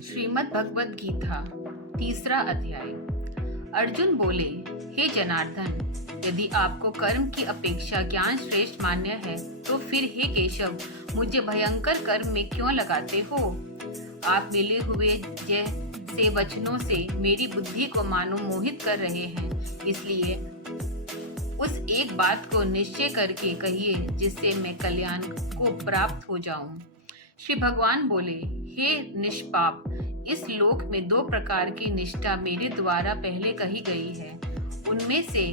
श्रीमद् भगवद गीता तीसरा अध्याय। अर्जुन बोले, हे जनार्दन, यदि आपको कर्म की अपेक्षा ज्ञान श्रेष्ठ मान्य है तो फिर हे केशव, मुझे भयंकर कर्म में क्यों लगाते हो? आप मिले हुए जैसे वचनों से मेरी बुद्धि को मानो मोहित कर रहे हैं, इसलिए उस एक बात को निश्चय करके कहिए जिससे मैं कल्याण को प्राप्त हो जाऊं। श्री भगवान बोले, हे निष्पाप, इस लोक में दो प्रकार की निष्ठा मेरे द्वारा पहले कही गई है। उनमें से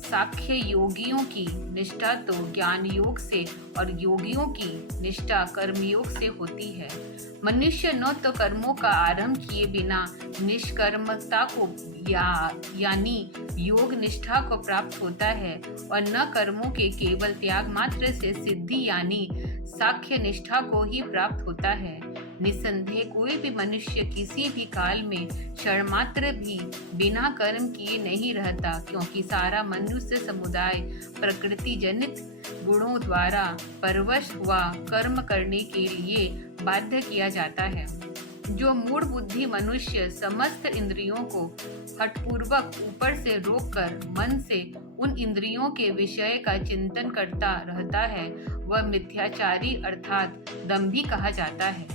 सांख्य योगियों की निष्ठा तो ज्ञान योग से और योगियों की निष्ठा कर्मयोग से होती है। मनुष्य न तो कर्मों का आरंभ किए बिना निष्कर्मता को यानी योग निष्ठा को प्राप्त होता है और न कर्मों के केवल त्याग मात्र से सिद्धि यानी साख्य निष्ठा को ही प्राप्त होता है। निसंदेह कोई भी मनुष्य किसी भी काल में क्षण मात्र भी बिना कर्म किए नहीं रहता, क्योंकि सारा मनुष्य समुदाय प्रकृति जनित गुणों द्वारा परवश हुआ कर्म करने के लिए बाध्य किया जाता है। जो मूढ़ बुद्धि मनुष्य समस्त इंद्रियों को हठपूर्वक ऊपर से रोककर मन से उन इंद्रियों के विषय का चिंतन करता रहता है, वह मिथ्याचारी अर्थात दंभी कहा जाता है।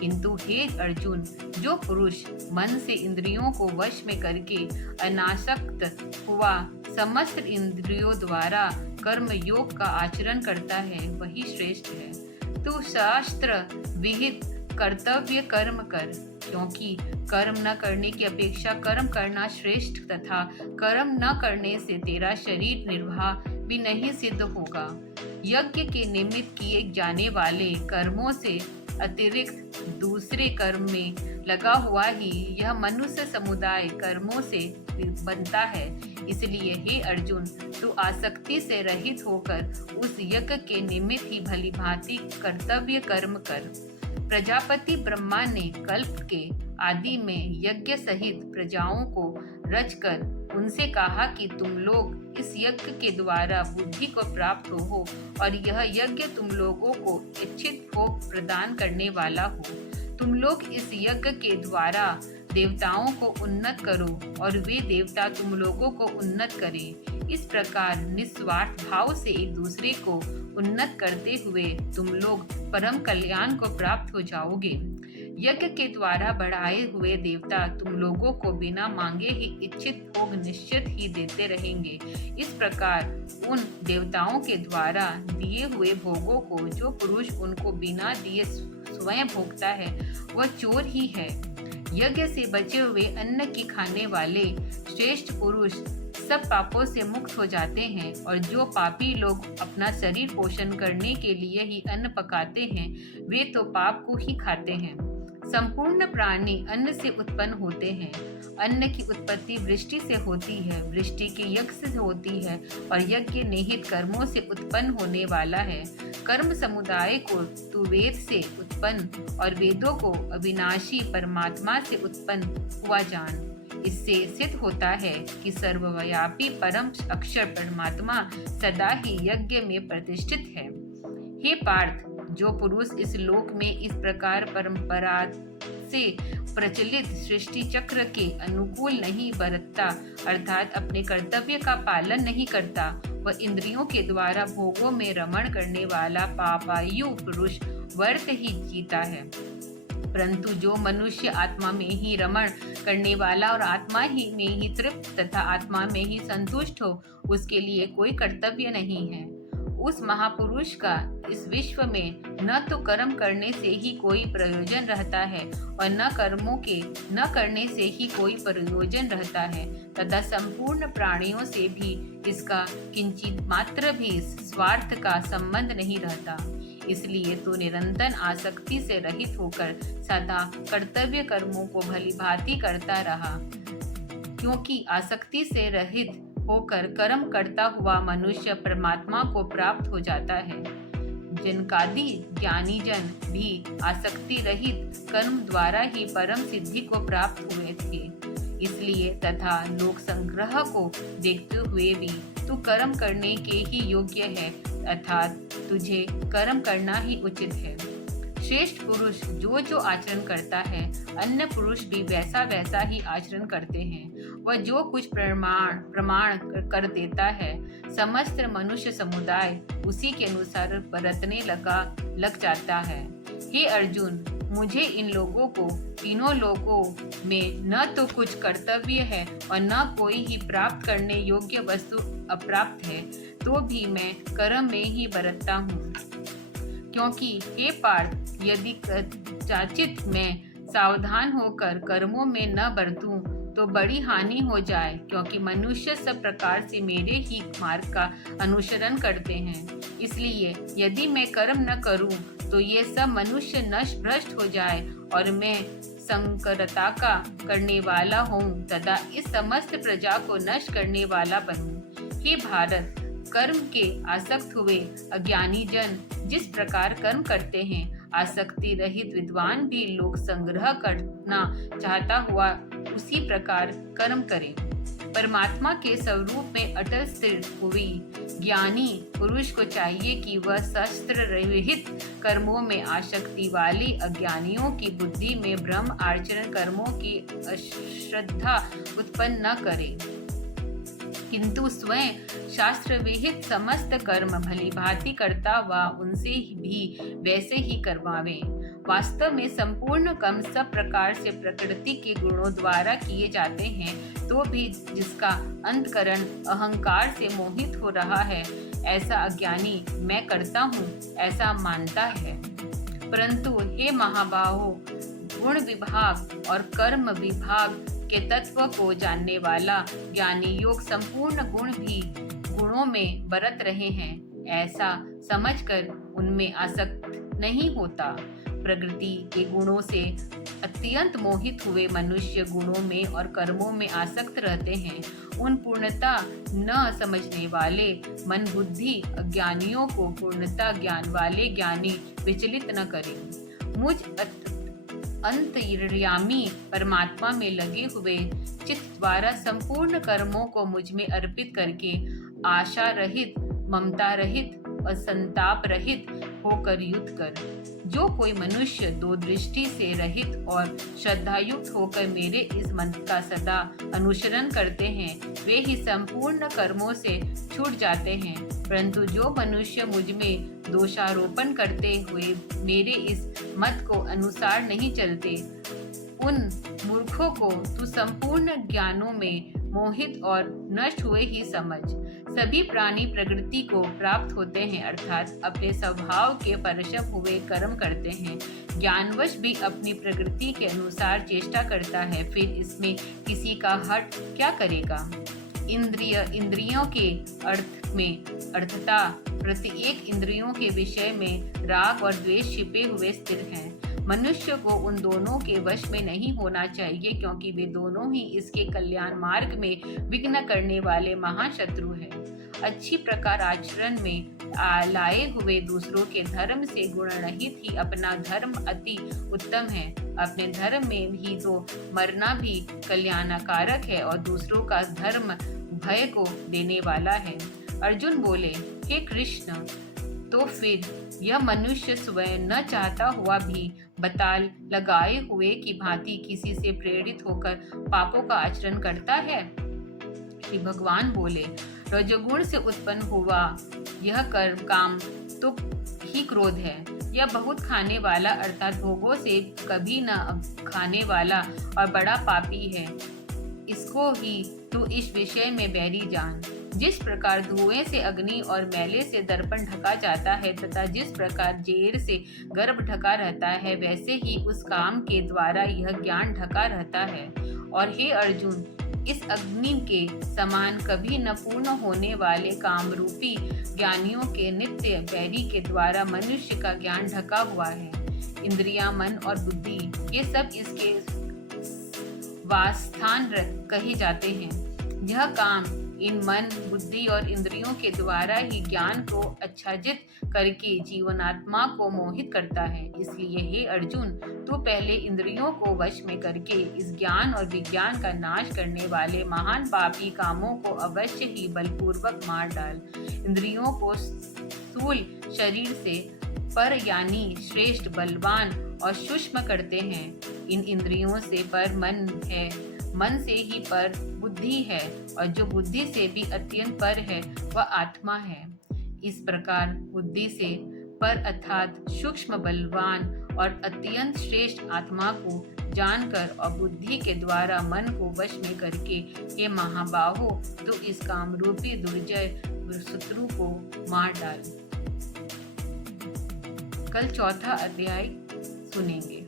किंतु हे अर्जुन, जो पुरुष मन से इंद्रियों को वश में करके अनासक्त हुआ समस्त इंद्रियों द्वारा कर्म योग का आचरण करता है, वही श्रेष्ठ है। तू शास्त्र विहित कर्तव्य कर्म कर, क्योंकि कर्म न करने की अपेक्षा कर्म करना श्रेष्ठ तथा कर्म न करने से तेरा शरीर निर्वाह भी नहीं सिद्ध होगा। यज्ञ के निमित्त किए जाने वाले कर्मों से अतिरिक्त दूसरे कर्म में लगा हुआ ही यह मनुष्य समुदाय कर्मों से बनता है। इसलिए हे अर्जुन, तू आसक्ति से रहित होकर उस यज्ञ के निमित्त ही भली भांति कर्तव्य कर्म कर। प्रजापति ब्रह्मा ने कल्प के आदि में यज्ञ सहित प्रजाओं को रचकर उनसे कहा कि तुम लोग इस यज्ञ के द्वारा बुद्धि को प्राप्त हो और यह यज्ञ तुम लोगों को इच्छित भोग प्रदान करने वाला हो। तुम लोग इस यज्ञ के द्वारा देवताओं को उन्नत करो और वे देवता तुम लोगों को उन्नत करें। इस प्रकार निस्वार्थ भाव से एक दूसरे को उन्नत करते हुए तुम लोग परम कल्याण को प्राप्त हो जाओगे। यज्ञ के द्वारा बढ़ाए हुए देवता तुम लोगों को बिना मांगे ही इच्छित भोग निश्चित ही देते रहेंगे। इस प्रकार उन देवताओं के द्वारा दिए हुए भोगों को जो पुरुष उनको बिना दिए स्वयं भोगता है, वह चोर ही है। यज्ञ से बचे हुए अन्न की खाने वाले श्रेष्ठ पुरुष सब पापों से मुक्त हो जाते हैं, और जो पापी लोग अपना शरीर पोषण करने के लिए ही अन्न पकाते हैं, वे तो पाप को ही खाते हैं। संपूर्ण प्राणी अन्न से उत्पन्न होते हैं। अन्न की उत्पत्ति वृष्टि से होती है, वृष्टि के यज्ञ से होती है और यज्ञ निहित कर्मों से उत्पन्न होने वाला है। कर्म समुदाय को तू वेद से उत्पन्न और वेदों को अविनाशी परमात्मा से उत्पन्न हुआ जान। इससे सिद्ध होता है कि सर्वव्यापी परम अक्षर परमात्मा सदा ही यज्ञ में प्रतिष्ठित है। हे पार्थ, जो पुरुष इस लोक में इस प्रकार परंपरा से प्रचलित सृष्टि चक्र के अनुकूल नहीं बरतता, अर्थात अपने कर्तव्य का पालन नहीं करता, वह इंद्रियों के द्वारा भोगों में रमण करने वाला पापायु पुरुष व्यर्थ ही जीता है। परंतु जो मनुष्य आत्मा में ही रमण करने वाला और आत्मा ही में ही तृप्त तथा आत्मा में ही संतुष्ट हो, उसके लिए कोई कर्तव्य नहीं है। उस महापुरुष का इस विश्व में न तो कर्म करने से ही कोई प्रयोजन रहता है और न कर्मों के न करने से ही कोई प्रयोजन रहता है, तथा संपूर्ण प्राणियों से भी इसका किंचित मात्र भी स्वार्थ का संबंध नहीं रहता। इसलिए तो निरंतर आसक्ति से रहित होकर सदा कर्तव्य कर्मों को भली भांति करता रहा, क्योंकि आसक्ति से रहित होकर कर्म करता हुआ मनुष्य परमात्मा को प्राप्त हो जाता है। जनकादि ज्ञानी जन भी आसक्ति रहित कर्म द्वारा ही परम सिद्धि को प्राप्त हुए थे। इसलिए तथा लोक संग्रह को देखते हुए भी तू कर्म करने के ही योग्य है, अर्थात तुझे कर्म करना ही उचित है। श्रेष्ठ पुरुष जो जो आचरण करता है, अन्य पुरुष भी वैसा वैसा ही आचरण करते हैं। वह जो कुछ प्रमाण कर देता है, समस्त मनुष्य समुदाय उसी के अनुसार बरतने लग जाता है। हे अर्जुन, मुझे इन लोगों को, तीनों लोगों में न तो कुछ कर्तव्य है और न कोई ही प्राप्त करने योग्य वस्तु अप्राप्त है, तो भी मैं कर्म में ही बरतता हूँ। क्योंकि हे पार्थ, यदि कदाचित मैं सावधान होकर कर्मों में न बरतूं तो बड़ी हानि हो जाए, क्योंकि मनुष्य सब प्रकार से मेरे ही मार्ग का अनुसरण करते हैं। इसलिए यदि मैं कर्म न करूं तो ये सब मनुष्य नष्ट भ्रष्ट हो जाए और मैं संकरता का करने वाला हूँ तथा इस समस्त प्रजा को नष्ट करने वाला बनूं। हे भारत, कर्म के आसक्त हुए अज्ञानी जन जिस प्रकार कर्म करते हैं, आसक्ति रहित विद्वान भी लोक संग्रह करना चाहता हुआ उसी प्रकार कर्म करें। परमात्मा के स्वरूप में अटल स्थिर हुई ज्ञानी पुरुष को चाहिए कि वह शस्त्र रहित कर्मों में आसक्ति वाली अज्ञानियों की बुद्धि में भ्रम आचरण कर्मों की अश्रद्धा उत्पन्न न करे, किंतु स्वयं शास्त्र विहित समस्त कर्म भली भांति करता हुआ उनसे भी वैसे ही करवावे। वास्तव में संपूर्ण कर्म सब प्रकार से प्रकृति के गुणों द्वारा किए जाते हैं, तो भी जिसका अंतकरण अहंकार से मोहित हो रहा है, ऐसा अज्ञानी मैं करता हूँ ऐसा मानता है। परंतु हे महाबाहो, गुण विभाग और कर्म विभाग के तत्व को जानने वाला ज्ञानी योग संपूर्ण गुण भी गुणों में बरत रहे हैं, ऐसा समझकर उनमें आसक्त नहीं होता। प्रकृति के गुणों से अत्यंत मोहित हुए मनुष्य गुणों में और कर्मों में आसक्त रहते हैं। उन पूर्णता न समझने वाले मन बुद्धि अज्ञानियों को पूर्णता ज्ञान वाले ज्ञानी विचलित न करें। मुझ अंतर्यामी परमात्मा में लगे हुए चित्त द्वारा संपूर्ण कर्मों को मुझ में अर्पित करके आशा रहित, ममता रहित और संताप रहित होकर युद्ध कर। जो कोई मनुष्य दो दृष्टि से रहित और श्रद्धायुक्त होकर मेरे इस मंत्र का सदा अनुसरण करते हैं, वे ही संपूर्ण कर्मों से छूट जाते हैं। परंतु जो मनुष्य मुझ में दोषारोपण करते हुए मेरे इस मत को अनुसार नहीं चलते, उन मूर्खों को तू संपूर्ण ज्ञानों में मोहित और नष्ट हुए ही समझ। सभी प्राणी प्रकृति को प्राप्त होते हैं, अर्थात अपने स्वभाव के परशव हुए कर्म करते हैं। ज्ञानवश भी अपनी प्रकृति के अनुसार चेष्टा करता है, फिर इसमें किसी का हट क्या करेगा। इंद्रियों के अर्थ में अर्थता प्रत्येक इंद्रियों के विषय में राग और द्वेष छिपे हुए स्थिर हैं। मनुष्य को उन दोनों के वश में नहीं होना चाहिए, क्योंकि वे दोनों ही इसके कल्याण मार्ग में विघ्न करने वाले महाशत्रु हैं। अच्छी प्रकार आचरण में लाए हुए दूसरों के धर्म से गुण रहित ही अपना धर्म अति उत्तम है। अपने धर्म में ही तो मरना भी कल्याणकारक है और दूसरों का धर्म भय को देने वाला है। अर्जुन बोले, हे कृष्ण, तो फिर यह मनुष्य स्वयं न चाहता हुआ भी बताल लगाए हुए की भांति किसी से प्रेरित होकर पापों का आचरण करता है। श्री भगवान बोले, रजोगुण से उत्पन्न हुआ यह कर्म काम तो ही क्रोध है। यह बहुत खाने वाला अर्थात भोगों से कभी न खाने वाला और बड़ा पापी है। इसको ही तू इस विषय में बैरी जान। जिस प्रकार धुएं से अग्नि और मैले से दर्पण ढका जाता है तथा जिस प्रकार जेर से गर्भ ढका रहता है, वैसे ही उस काम के द्वारा यह ज्ञान ढका रहता है। और हे अर्जुन, इस अग्नि के समान कभी न पूर्ण होने वाले काम रूपी ज्ञानियों के नित्य बैरी के द्वारा मनुष्य का ज्ञान ढका हुआ है। इंद्रियां, मन और बुद्धि ये सब इसके वासस्थान कहे जाते हैं। यह काम इन मन, बुद्धि और इंद्रियों के द्वारा ही ज्ञान को आच्छादित करके जीवनात्मा को मोहित करता है। इसलिए हे अर्जुन, तू पहले इंद्रियों को वश में करके इस ज्ञान और विज्ञान का नाश करने वाले महान पापी कामों को अवश्य ही बलपूर्वक मार डाल। इंद्रियों को स्थूल शरीर से पर यानी श्रेष्ठ, बलवान और सूक्ष्म करते हैं। इन इंद्रियों से पर मन है, मन से ही पर बुद्धि है, और जो बुद्धि से भी अत्यंत पर है वह आत्मा है। इस प्रकार बुद्धि से पर अर्थात सूक्ष्म, बलवान और अत्यंत श्रेष्ठ आत्मा को जानकर और बुद्धि के द्वारा मन को वश में करके, हे महाबाहो, तो इस काम रूपी दुर्जय शत्रु को मार डाल। कल चौथा अध्याय सुनेंगे।